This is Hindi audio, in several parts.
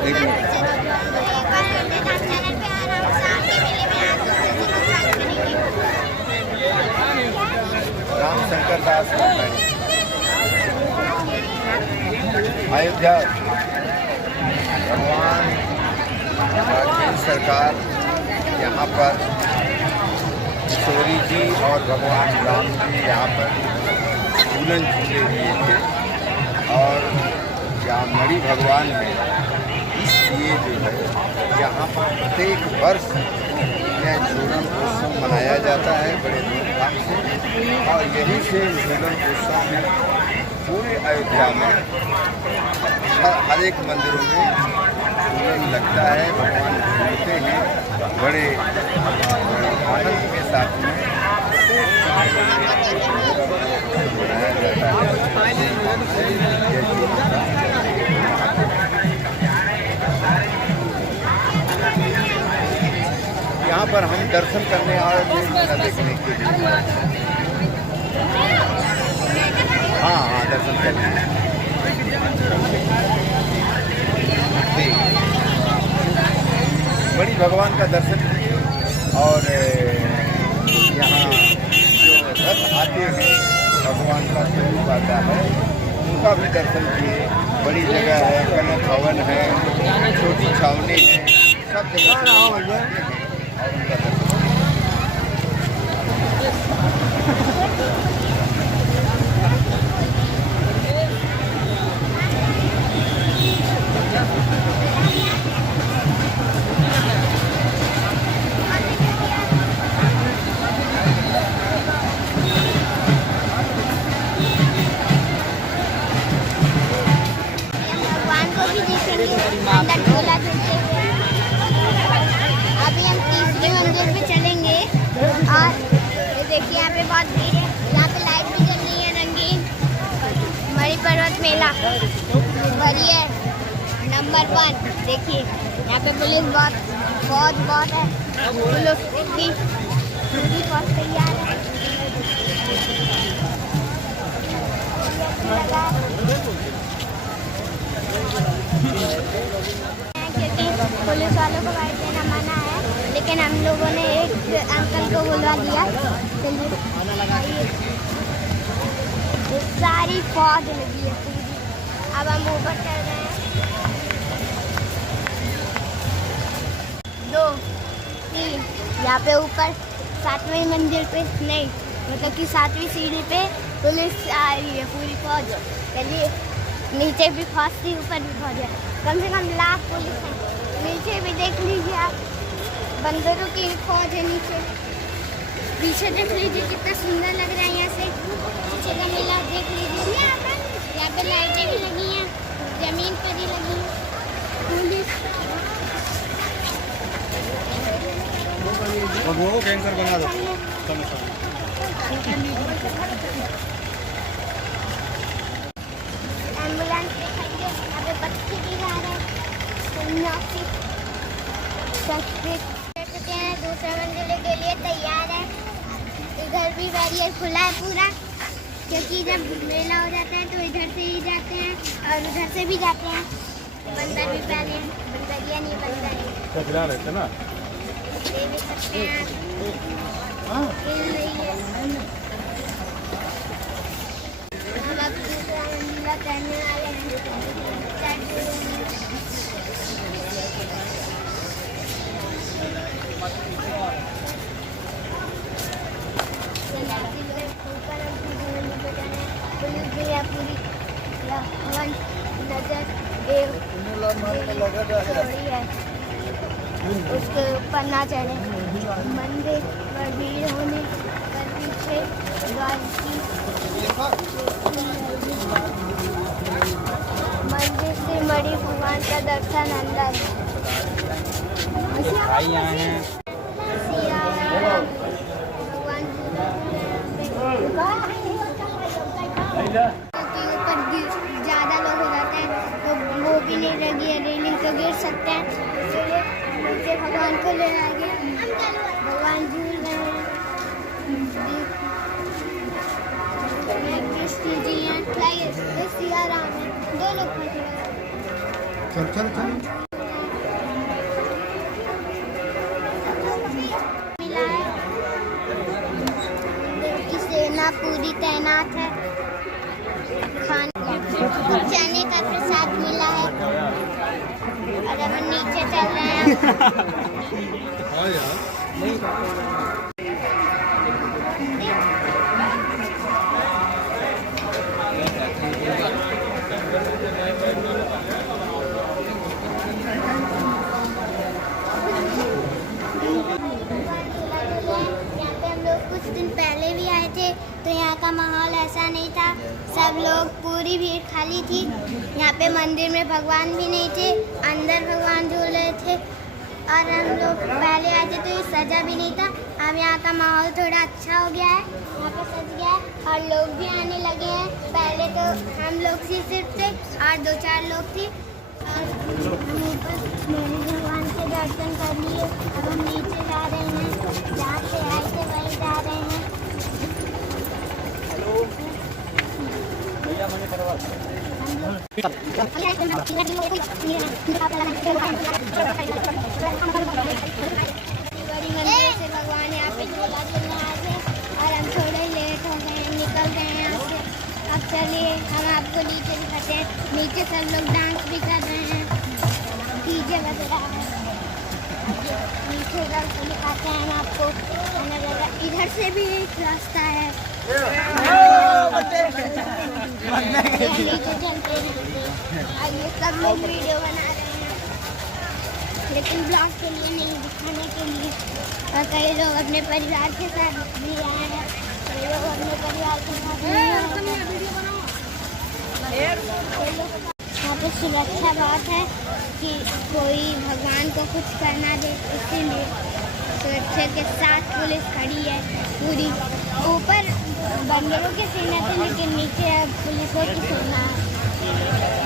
एक मिनट। राम शंकर दास अयोध्या भगवान राजेंद्र सरकार यहाँ पर किशोरी जी और भगवान राम जी यहाँ पर झूलन झूले हुए थे और यहाँ मणि भगवान है, इसलिए जो है यहाँ पर प्रत्येक वर्ष यह झूलन उत्सव मनाया जाता है बड़े धूमधाम से। और यही से झूलन उत्सव में पूरे अयोध्या में हर एक मंदिरों में झूलन लगता है, भगवान झूलते हैं बड़े आनंद के साथ में मनाया जाता है। यहाँ पर हम दर्शन करने आए थे, मेला देखने के लिए। हाँ दर्शन करने बड़ी भगवान का दर्शन किए और यहाँ जो रथ आते हैं भगवान का स्वरूप आता है उनका भी दर्शन किए। बड़ी जगह है, कनक भवन है, छोटी छावनी है, सब जगह और उनका दर्शन अभी हम तीसरी मंजिल पे चलेंगे और ये देखिए यहाँ पे बहुत भीड़ है। यहाँ पे लाइट भी जल रही है रंगीन। मणि पर्वत मेला भरी है नंबर 1। देखिए यहाँ पे पुलिस बहुत है। पुलिस भी पूरी बहुत तैयार है। क्योंकि पुलिस वालों को बाइट देना मना है, लेकिन हम लोगों ने एक अंकल को बुलवा दिया। सारी फौज लगी है पूरी। अब हम ऊपर चल रहे हैं। 2 3 यहाँ पे ऊपर 7वीं मंजिल पे नहीं, मतलब कि 7वीं सीढ़ी पे पुलिस आ रही है पूरी फौज। चलिए नीचे भी फौज थी, ऊपर भी फौज है, कम से कम लाख पुलिस है। नीचे भी देख लीजिए आप, बंदरों की फौज है नीचे। पीछे देख लीजिए कितना सुंदर लग रहा है। यहाँ से पीछे का मेला देख लीजिए। यहाँ पे लाइटें भी लगी हैं, जमीन पर ही लगी हैं पुलिस। वो कैंसर बना दो। एम्बुलेंस दिखाइए, यहाँ पे बच्चे भी जा रहे हैं। दूसरे मंजिल के लिए तैयार है। इधर भी बैरियर खुला है पूरा, क्योंकि जब मेला हो जाता है तो इधर से ही जाते हैं और उधर से भी जाते हैं। बंदर भी बैरियर, बंदरिया नहीं बंदर रहते ना, ये भी सकते हैं। अब दूसरा मंजिला करने वाले हैं। पूरी नजर है, उसके ऊपर ना चढ़े। मंदिर पर भीड़ होने पर पीछे मंदिर से मणि भगवान का दर्शन अंदर। क्योंकि ऊपर ज़्यादा लोग हो जाते हैं तो वो भी नहीं लगी है, रेलिंग तो गिर सकते हैं, इसलिए नीचे भगवान को ले आएंगे। भगवान झूल रहे हैं। कृष्ण जी हैं, सिया राम है, 2 लोग। चल पूरी तैनात है। चने का प्रसाद मिला है और अब हम नीचे चल रहे हैं। कुछ दिन पहले भी आए थे तो यहाँ का माहौल ऐसा नहीं था, सब लोग पूरी भीड़ खाली थी। यहाँ पे मंदिर में भगवान भी नहीं थे, अंदर भगवान झूल रहे थे। और हम लोग पहले आए थे तो ये सजा भी नहीं था। अब यहाँ का माहौल थोड़ा अच्छा हो गया है, यहाँ पे सज गया है और लोग भी आने लगे हैं। पहले तो हम लोग सिर्फ थे और 2-4 लोग थे। और हम ऊपर भगवान के दर्शन कर लिए, अब हम नीचे जा रहे हैं, जहाँ से आए थे वहीं जा रहे हैं। बड़ी मंदिर से भगवान यहाँ पे झूला झूलने आए थे और हम थोड़े लेट हो गए, निकल गए यहाँ से। अब चलिए हम आपको नीचे दिखाते हैं। नीचे सब लोग डांस भी कर रहे हैं, डीजे वगैरह है। नीचे रास्ता दिखाते हैं हम आपको। इधर से भी एक रास्ता है, नीचे चलते हैं। और ये सब लोग वीडियो बना रहे हैं, लेकिन ब्लॉग के लिए नहीं, दिखाने के लिए। और कई लोग अपने परिवार के साथ भी आए हैं, कई लोग अपने परिवार के साथ भी आए हैं। यहाँ पे सुरक्षा बहुत है कि कोई भगवान को कुछ करना दे, इसीलिए सुरक्षा के साथ पुलिस खड़ी है पूरी। ऊपर बंदरों के सीना थे लेकिन नीचे अब पुलिसों की सीना है।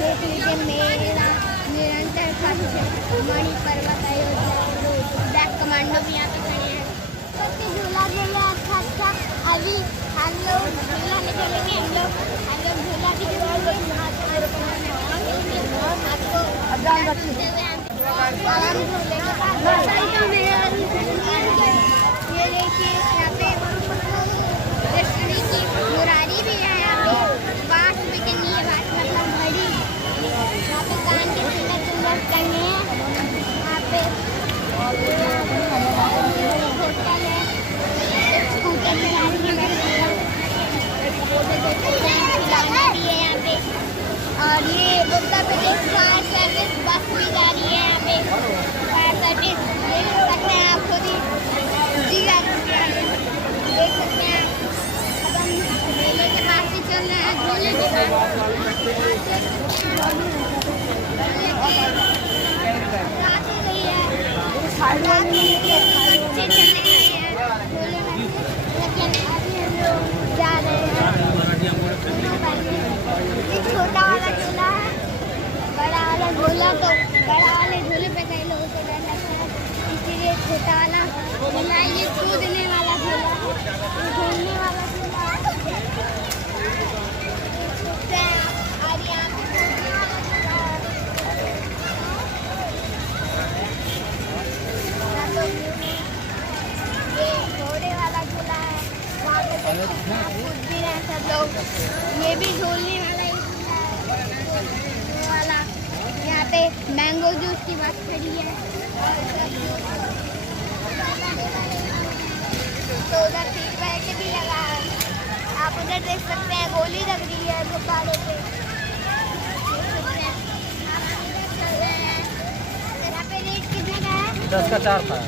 देख लीजिए मेरा निरंतर खर्च मणि पर्वत अयोध्या ब्लैक कमांडो भी यहाँ पे खड़े हैं। सबके झूला झूला अच्छा। अभी हम लोग झूला नहीं झूलेंगे, हम लोग झूला भी झूलेंगे। ये देखिए यहाँ पे लकड़ी की मुरारी भी है, यहाँ पे बाँस भी टंगी है, बाँस मतलब घड़ी। यहाँ पे कान के सुंदर टंगे हैं। यहाँ पे होटल है, स्कूटर भी आ रही है, खिलौने भी है यहाँ पे। और ये उत्तर प्रदेश फायर सर्विस बस भी जा रही है यहाँ पे। फायर सर्विस देख सकते हैं आप खुद ही, देख सकते हैं। अब हम मेले के पास से चल रहे हैं, झूले के पास। रात हो गई है, रात अच्छे चल रही है झूले में, लेकिन अभी हम लोग जा रहे हैं। छोटा वाला झूला है, बड़ा वाला झूला तो बड़ा वाले झूले पे कई लोगों को डर लगता है, इसीलिए छोटा वाला झूला है। ये कूदने वाला झूला है, घूमने वाला झूला है। और यहाँ पे कूदने वाला झूला है, ये घोड़े वाला झूला है। वहाँ पे कूद भी रहे हैं सब लोग। ये भी झूलने वाला ही वाला। यहाँ पे मैंगो जूस की बस खड़ी है, तो उधर सीट बेल्ट भी लगा है। आप उधर देख सकते हैं, गोली लग रही है गुब्बारे पे। यहाँ पे रेट कितने का है? 10 का 4 था।